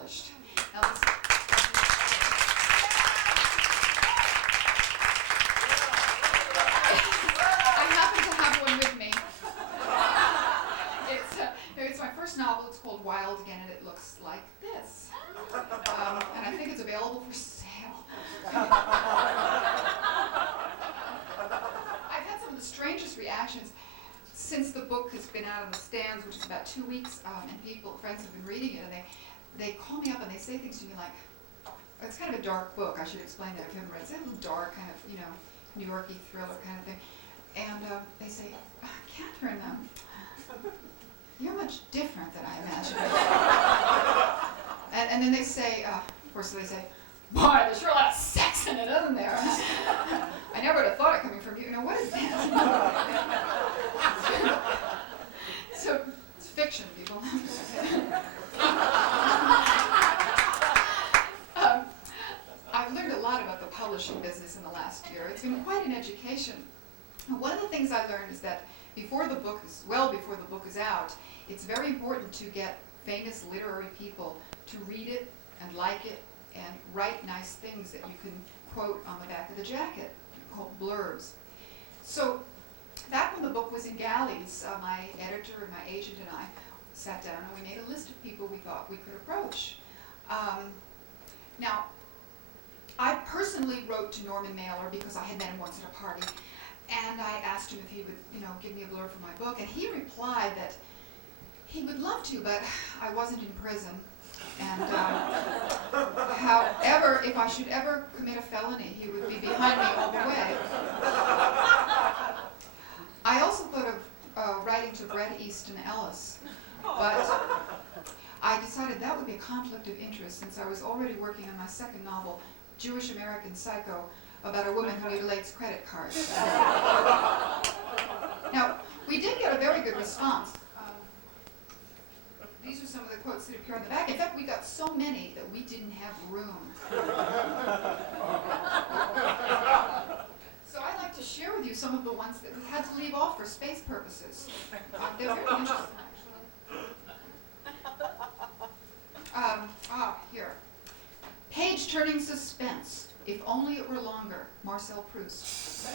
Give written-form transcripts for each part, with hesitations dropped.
published. Now, this, I happen to have one with me. It's my first novel. It's called Wild Again, and it looks like this. And I think it's available for sale. I've had some of the strangest reactions since the book has been out on the stands, which is about 2 weeks, and friends have been reading it, and they call me up and they say things to me like, it's kind of a dark book, I should explain that if you haven't read it. It's a little dark, kind of, New Yorkie thriller kind of thing. And they say, Catherine, you're much different than I imagined. and then they say, of course they say, boy, there's sure a lot of sex in it, isn't there? I never would have thought it coming from you. What is that? So, it's fiction, people. I've learned a lot about the publishing business in the last year. It's been quite an education. One of the things I learned is that before the book is out, it's very important to get famous literary people to read it and like it and write nice things that you can quote on the back of the jacket, called blurbs. So back when the book was in galleys, my editor and my agent and I sat down and we made a list of people we thought we could approach. Now, I personally wrote to Norman Mailer because I had met him once at a party, and I asked him if he would, give me a blurb for my book, and he replied that he would love to, but I wasn't in prison. And however, if I should ever commit a felony, he would be behind me all the way. I also thought of writing to Bret Easton Ellis, but I decided that would be a conflict of interest since I was already working on my second novel, Jewish American Psycho, about a woman who mutilates credit cards. Now, we did get a very good response. These are some of the quotes that appear on the back. In fact, we got so many that we didn't have room. So I'd like to share with you some of the ones that we had to leave off for space purposes. They're very interesting, actually. Here. Page-turning suspense. If only it were longer. Marcel Proust.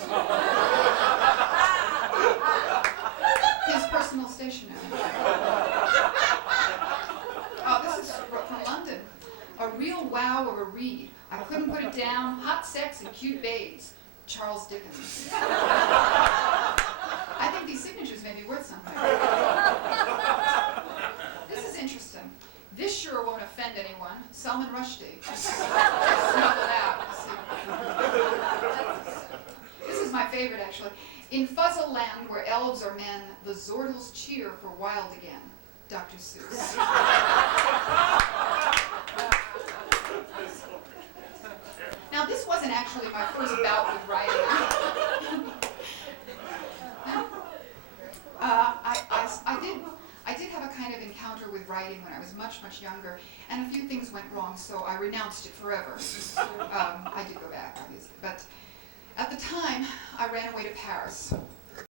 His personal stationery. This is from London. A real wow of a read. I couldn't put it down. Hot sex and cute babes. Charles Dickens. I think these signatures may be worth something. This is interesting. This sure won't offend anyone. Salman Rushdie. Smell it out. This is my favorite, actually. In Fuzzle Land, where elves are men, the Zordals cheer for Wild Again. Dr. Seuss. Now, this wasn't actually my first bout with writing. I did have a kind of encounter with writing when I was much, much younger, and a few things went wrong, so I renounced it forever. I did go back, obviously, but at the time, I ran away to Paris.